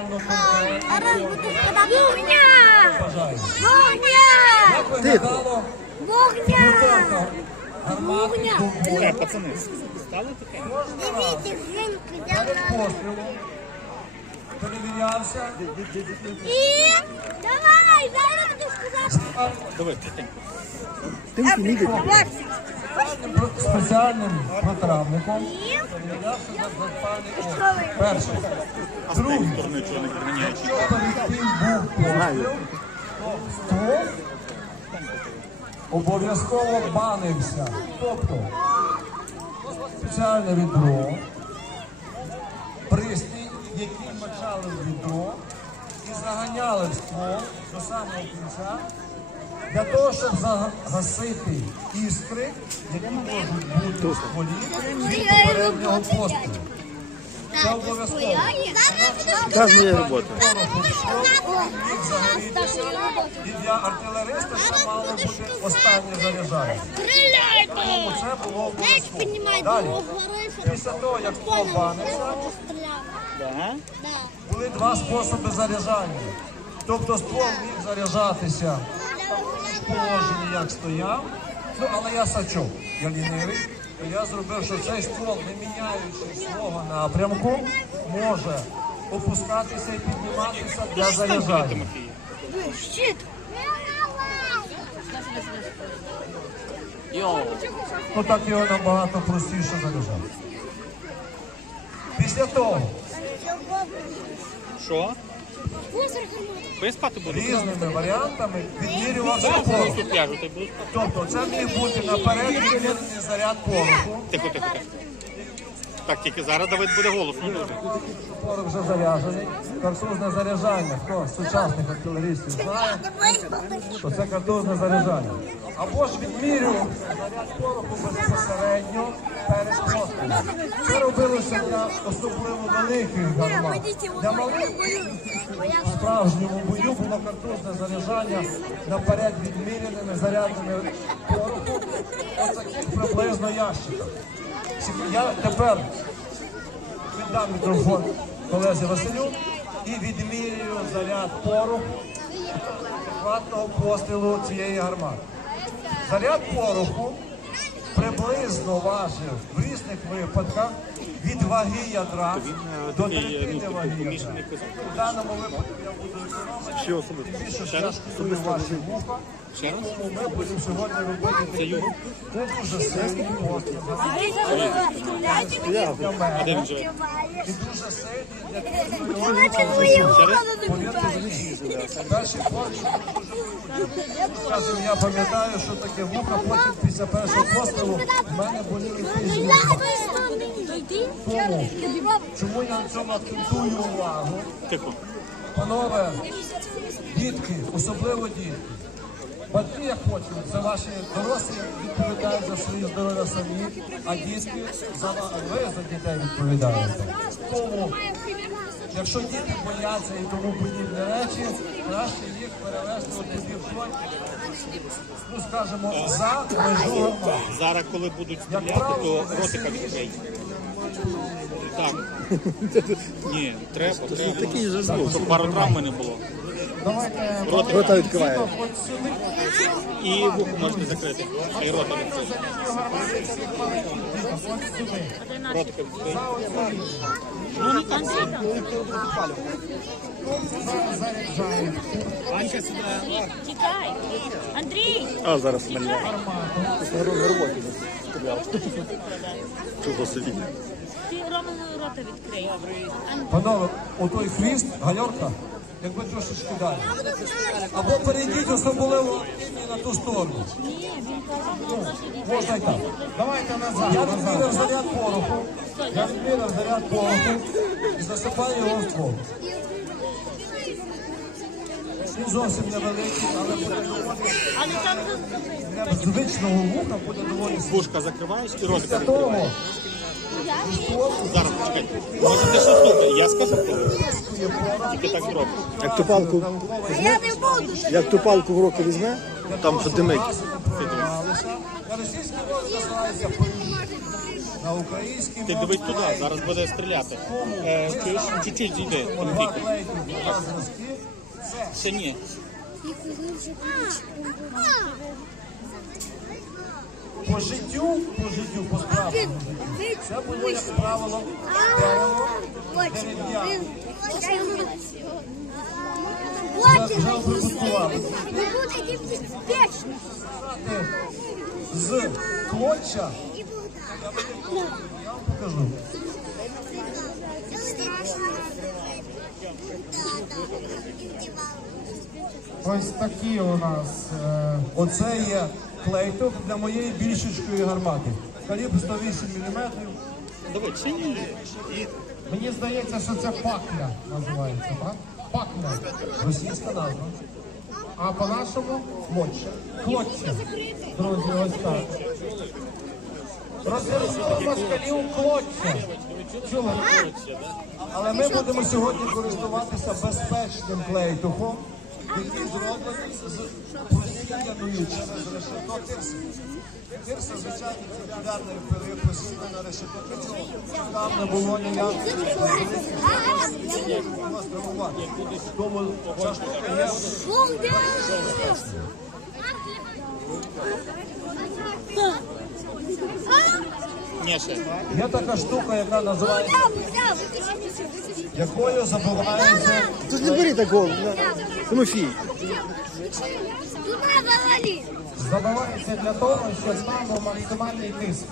буду вогня! Вогня! Вогня! Пацани, стали таке? Дивіться, взяла. пострілом перевірявся І давай, зараз буду сказати. Давай, тихенько. спеціальним, спеціальним протравником. Перший. Другий. Якщо перед був то обов'язково банився. Тобто спеціальне відро, пристрій, який мочали в відро і заганяли в ствол до самого кінця, для того, щоб загасити іскри, які можуть бути в стволі від попереднього пострілу. Це обов'язково. Ж робота. І для артилериста це мало бути останнє заряджання. Тому це було обов'язково. Далі, після того, як ствол банився, були два способи заряджання. Тобто ствол міг заряджатися в положенні, як стояв. Ну, але я сачок, я лінивий. То я зробив, що цей ствол, не міняючи свого напрямку, може опускатися і підніматися для заряджання. Щит! Ну так його набагато простіше заряджати. Після того Що? Ви спати будете? різними варіантами відмірювався Зараз порох. тут пляжу, ти будеш спати. Тобто це міг бути наперед відмірений заряд пороху. Тихо, тихо, тихо. Так, тільки зараз Давид буде голосно. Порох вже заряджений. Картузне заряджання. Хто з сучасних артилерістів знає, що це картузне заряджання. Або ж відмірював заряд пороху безпосередньо перед пострілом. Це робилося для особливо великих гармат. Для малих в справжньому бою було картузне заряджання наперед відміряними зарядами пороху. Отаких приблизно ящиках. Я тепер віддам мікрофон колезі Василю і відмірюю заряд пороху хватного пострілу цієї гармати. Заряд пороху приблизно важив в різних випадках від ваги ядра до третини ваги ядра. В даному випадку я буду економити. Тим більше, що я ваші вуха, тому ми будемо сьогодні робити не дуже сильний постріл. Для мене. І дуже сильний для тих, хто його Давайте ніколи мою Повірте мені, перший постріл Скажімо, я пам'ятаю, що таке вуха, потім після першого пострілу чому я на цьому акцентую увагу? Тихо. Панове, дітки, особливо дітки. Батьки, як хочуть, це ваші дорослі відповідають за свої здоров'я самі, а дітки за ви за дітей відповідаєте. Тому, якщо діти бояться і тому подібні речі, краще їх перевести ну скажімо, за межу гармати. Зараз, коли будуть стріляти, то ротика відкрий. Так. Ні, треба, треба. Такий же звук. Щоб пару травм не було. Давайте Ротика. Рота відкриває. сюди. І вухо можете закрити. А й рота відкрити. От сюди. Ротика сюди. Тікай. Андрій, А зараз мене. На сидіть. Ти Роману рота відкрий. Панове, отой хвіст, гальорка, якби трошечки далі. Або перейдіть особливо на ту сторону. Ну, можна й так. Давайте назад. Я відміряв заряд пороху. Я відміряв заряд пороху і засипаю його в ствол. Він зовсім невеликий, але буде доволі для звичного вуха буде доволі Вушка закриваєш і того Зараз почекай. Може ти я скажу коли. Тільки так зроблю. Як ту палку, Я не буду. як ту палку в руки візьме, там що димить. На російській називається на українській Ти дивись туди, зараз буде стріляти. Е? Чуть-чуть зійди. Ще ні. По життю, по життю, по життю. Це було, як правило, дерев'яне. Вже беспечны. З клоча я вам покажу. Ось такі у нас. е, Оце є клейток для моєї більшечкої гармати. Калібр 108 мм. Мені здається, що це пакля називається, так? Пакля. Російська назва. А по-нашому клоччя. Клочця. Друзі, ось так. Розвернули москалів клочця. Чули? Але ми будемо сьогодні користуватися безпечним клейтухом, який зроблений з просіяною через решето тирси. Тирса, звичайно, це популярний перепис на решето. Для цього Там не було ніяких здивувати. Тому ця штука є Ні, ще. Є така штука, яка називається, якою забивається Ти ж не бери такого. Тимофій. Туда для того, щоб був максимальний тиск.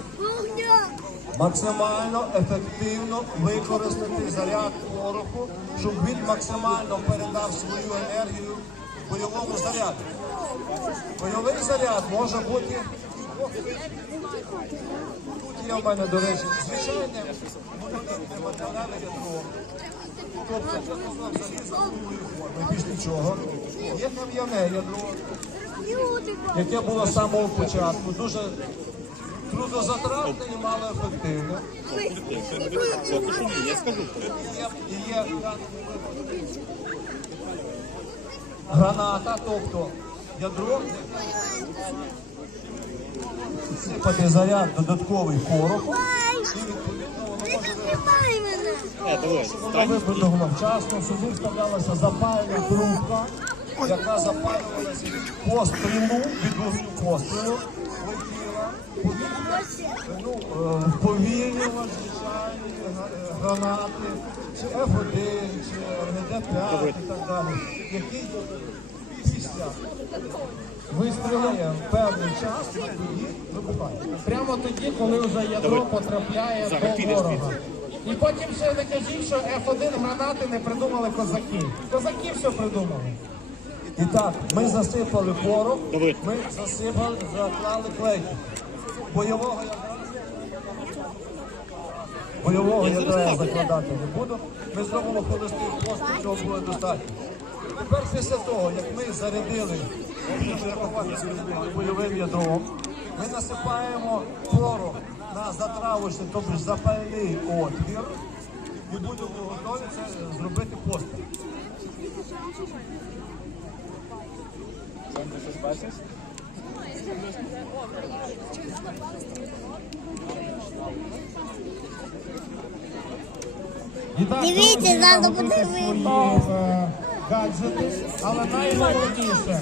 Максимально ефективно використати заряд пороху, щоб він максимально передав свою енергію бойовому заряду. Бойовий заряд може бути. Тут є в мене, до речі, звичайне монолітне металеве ядро. Тобто це заліза. Є кам'яне ядро, яке було з самого початку, дуже трудозатратне і малоефективне. І граната, тобто ядро, сипати заряд додатковий пороху, і відповідно. Е, стань. вибудовано вчасно, сюди вставлялася запальна трубка, яка запалювалася пострілу, від вогню пострілу, ну, е, звичайні гранати, чи F1, чи РГД-5 і так далі, який після вистрілює певний час тоді вибухає. Прямо тоді, коли вже ядро потрапляє до ворога. І потім ще не кажіть, що F1 гранати не придумали козаки. Козаки все придумали. І так, ми засипали порох, ми засипали, заклали клейки. Бойового ядра. Бойового ядра я закладати не буду. Ми зробимо холостий пост, цього буде достатньо. Тепер після того, як ми зарядили бойовим ядром, ми насипаємо порох на затравочний, тобто запальний отвір, і будемо готові це зробити постріл. І так, Дивіться, друзі, надо готуйте буде гаджети, але найголовніше.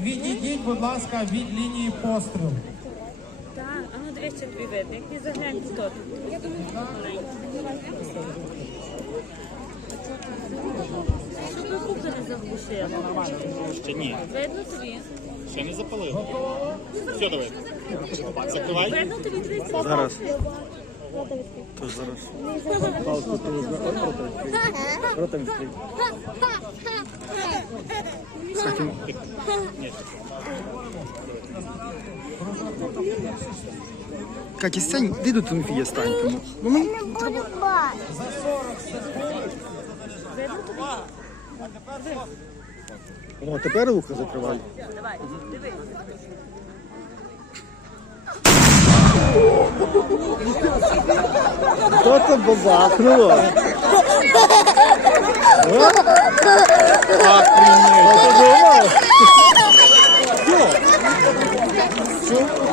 Відійдіть, будь ласка, від лінії пострілу. Так, а ну дивись, що тобі видно. Як ти заглянь тут. Щоб ви кухлю не заглушили. Ще ні. Видно тобі? Ще не запалив. Все, давай. Закривай. Видно тобі 30 Зараз. Тож зараз. Палку ти рота. Рота відкрий. Катя, стань, де до Тимофія стань. Ну, ну, Не буду бать. О, тепер вуха закривай. Давай, дивись. Хто це бабахнуло? Охренеть. Що ти думав? Що? Що?